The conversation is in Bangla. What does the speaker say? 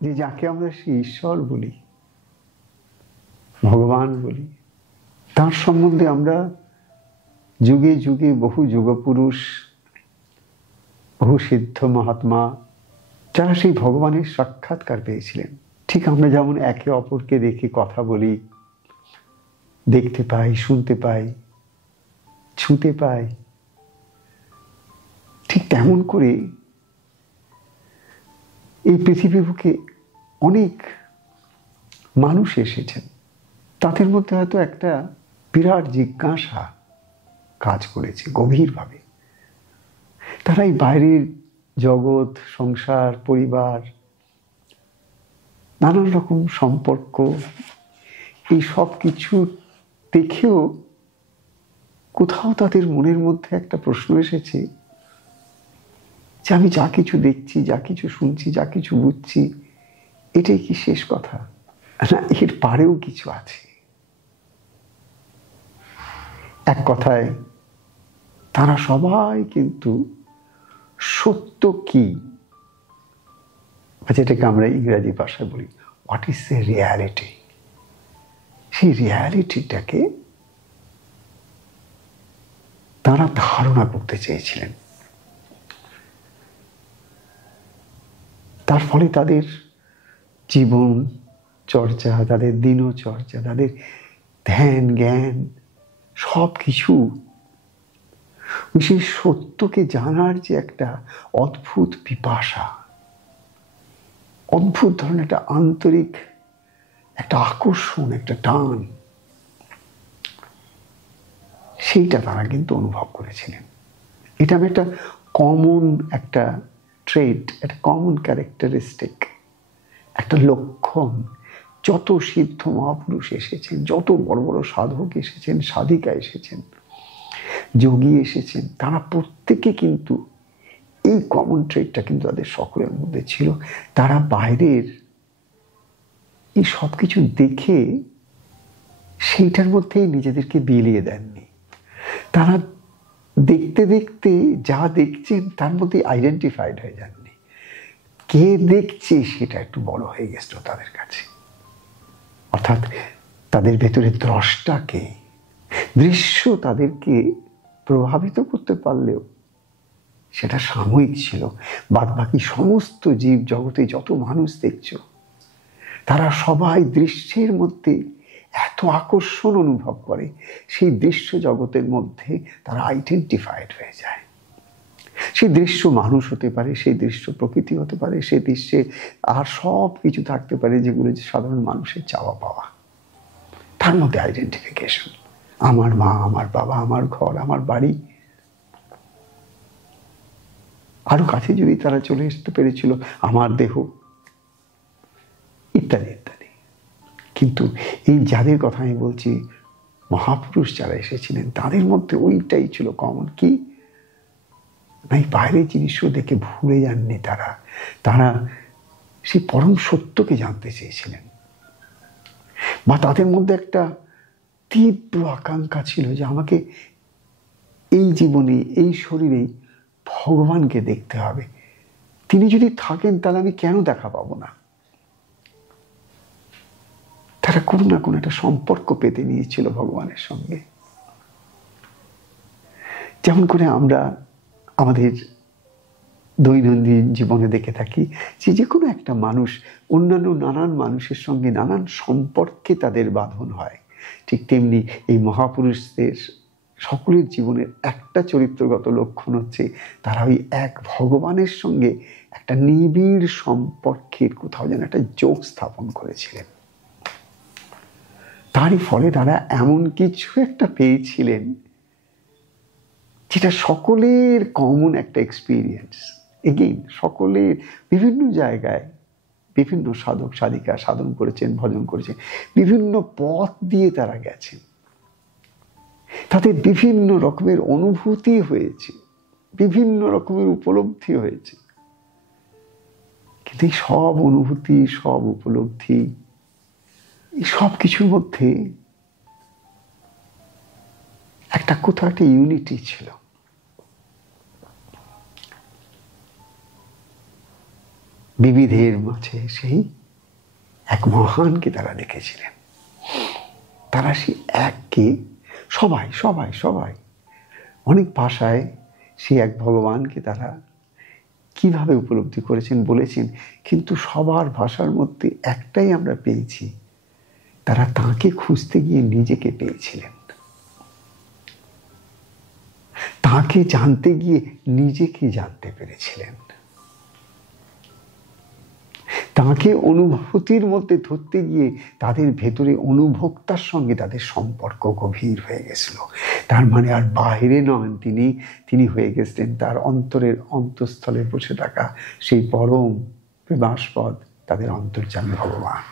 যে যাকে আমরা সেই ঈশ্বর বলি, ভগবান বলি, তার সম্বন্ধে আমরা যুগে যুগে বহু যুগপুরুষ, বহু সিদ্ধ মহাত্মা যারা সেই ভগবানের সাক্ষাৎকার পেয়েছিলেন, ঠিক আমরা যেমন একে অপরকে দেখে কথা বলি, দেখতে পাই, শুনতে পাই, ছুঁতে পাই, ঠিক তেমন করে এই পৃথিবী বুকে অনেক মানুষ এসেছেন। তাদের মধ্যে হয়তো একটা বিরাট জিজ্ঞাসা কাজ করেছে গভীরভাবে। তারা এই বাইরের জগৎ, সংসার, পরিবার, নানান রকম সম্পর্ক, এই সব কিছু দেখেও কোথাও তাদের মনের মধ্যে একটা প্রশ্ন এসেছে যে আমি যা কিছু দেখছি, যা কিছু শুনছি, যা কিছু বুঝছি, এটাই কি শেষ কথা, না এর পারেও কিছু আছে? এক কথায় তারা সবাই কিন্তু সত্য কি, যেটাকে আমরা ইংরেজি ভাষায় বলি হোয়াট ইজ দ্য রিয়ালিটি, সেই রিয়ালিটিটাকে তারা ধারণা করতে চেয়েছিলেন। তার ফলে তাদের জীবন চর্চা, তাদের দিনচর্চা, তাদের ধ্যান জ্ঞান সব কিছু সেই সত্যকে জানার যে একটা অদ্ভুত পিপাসা, অদ্ভুত ধরনের একটা আন্তরিক একটা আকর্ষণ, একটা টান, সেইটা তারা কিন্তু অনুভব করেছিলেন। এটা আমি একটা কমন একটা ট্রেট, একটা কমন ক্যারেক্টারিস্টিক, একটা লক্ষণ। যত সিদ্ধ মহাপুরুষ এসেছেন, যত বড় বড় সাধক এসেছেন, সাধিকা এসেছেন, যোগী এসেছেন, তারা প্রত্যেকে কিন্তু এই কমন ট্রেটটা কিন্তু তাদের সকলের মধ্যে ছিল। তারা বাইরের এই সব কিছু দেখে সেইটার মধ্যেই নিজেদেরকে বিলিয়ে দেননি। তারা দেখতে দেখতে যা দেখছেন তার মধ্যে আইডেন্টিফাইড হয়ে যাননি। কে দেখছে সেটা একটু বড় হয়ে গেছিল তাদের কাছে। অর্থাৎ তাদের ভেতরে দ্রষ্টাকে, দৃশ্য তাদেরকে প্রভাবিত করতে পারলেও সেটা সাময়িক ছিল। বাদ বাকি সমস্ত জীব জগতে যত মানুষ দেখছ, তারা সবাই দৃশ্যের মধ্যে এত আকর্ষণ অনুভব করে, সেই দৃশ্য জগতের মধ্যে তারা আইডেন্টিফাইড হয়ে যায়। সেই দৃশ্য মানুষ হতে পারে, সেই দৃশ্য প্রকৃতি হতে পারে, সেই দৃশ্যে আর সব কিছু থাকতে পারে যেগুলো সাধারণ মানুষের চাওয়া পাওয়া। তার মধ্যে আইডেন্টিফিকেশন, আমার মা, আমার বাবা, আমার ঘর, আমার বাড়ি, আরো কাছে যদি তারা চলে আসতে পেরেছিল আমার দেহ, ইত্যাদি ইত্যাদি। কিন্তু এই যাদের কথা আমি বলছি, মহাপুরুষ যারা এসেছিলেন, তাদের মধ্যে ওইটাই ছিল কমন। কি না, এই বাইরের জিনিসও দেখে ভুলে যাননি তারা। তারা সেই পরম সত্যকে জানতে চেয়েছিলেন, বা তাদের মধ্যে একটা তীব্র আকাঙ্ক্ষা ছিল যে আমাকে এই জীবনে, এই শরীরে ভগবানকে দেখতে হবে। তিনি যদি থাকেন তাহলে আমি কেন দেখা পাবো না? তারা কোনো না কোনো একটা সম্পর্ক পেতে নিয়েছিল ভগবানের সঙ্গে। যেমন করে আমরা আমাদের দৈনন্দিন জীবনে দেখে থাকি যে কোনো একটা মানুষ অন্যান্য নানান মানুষের সঙ্গে নানান সম্পর্কে তাদের বাঁধন হয়, ঠিক তেমনি এই মহাপুরুষদের সকলের জীবনের একটা চরিত্রগত লক্ষণ হচ্ছে তারা ওই এক ভগবানের সঙ্গে একটা নিবিড় সম্পর্কের কোথাও যেন একটা যোগ স্থাপন করেছিলেন। তারই ফলে তারা এমন কিছু একটা পেয়েছিলেন যেটা সকলের কমন একটা এক্সপিরিয়েন্স। এগেইন সকলের বিভিন্ন জায়গায় বিভিন্ন সাধক সাধিকা সাধন করেছেন, ভজন করেছেন, বিভিন্ন পথ দিয়ে তারা গেছেন, তাদের বিভিন্ন রকমের অনুভূতি হয়েছে, বিভিন্ন রকমের উপলব্ধি হয়েছে। কিন্তু এই সব অনুভূতি, সব উপলব্ধি, এই সব কিছুর মধ্যে একটা কোথাও একটা ইউনিটি ছিল। বিবিধের মাঝে সেই এক মহানকে তারা দেখেছিলেন। তারা সেই এককে সবাই সবাই সবাই অনেক ভাষায় সে এক ভগবানকে তারা কিভাবে উপলব্ধি করেছেন বলেছেন, কিন্তু সবার ভাষার মধ্যে একটাই আমরা পেয়েছি, তারা তাঁকে খুঁজতে গিয়ে নিজেকে পেয়েছিলেন। তাঁকে জানতে গিয়ে নিজেকে জানতে পেরেছিলেন। তাঁকে অনুভূতির মধ্যে ধরতে গিয়ে তাদের ভেতরে অনুভোক্তার সঙ্গে তাদের সম্পর্ক গভীর হয়ে গেছিল। তার মানে আর বাইরে নন, তিনি হয়ে গেছেন তার অন্তরের অন্তঃস্থলে বসে থাকা সেই পরম বিবাসপদ, তাদের অন্তর্যামী ভগবান।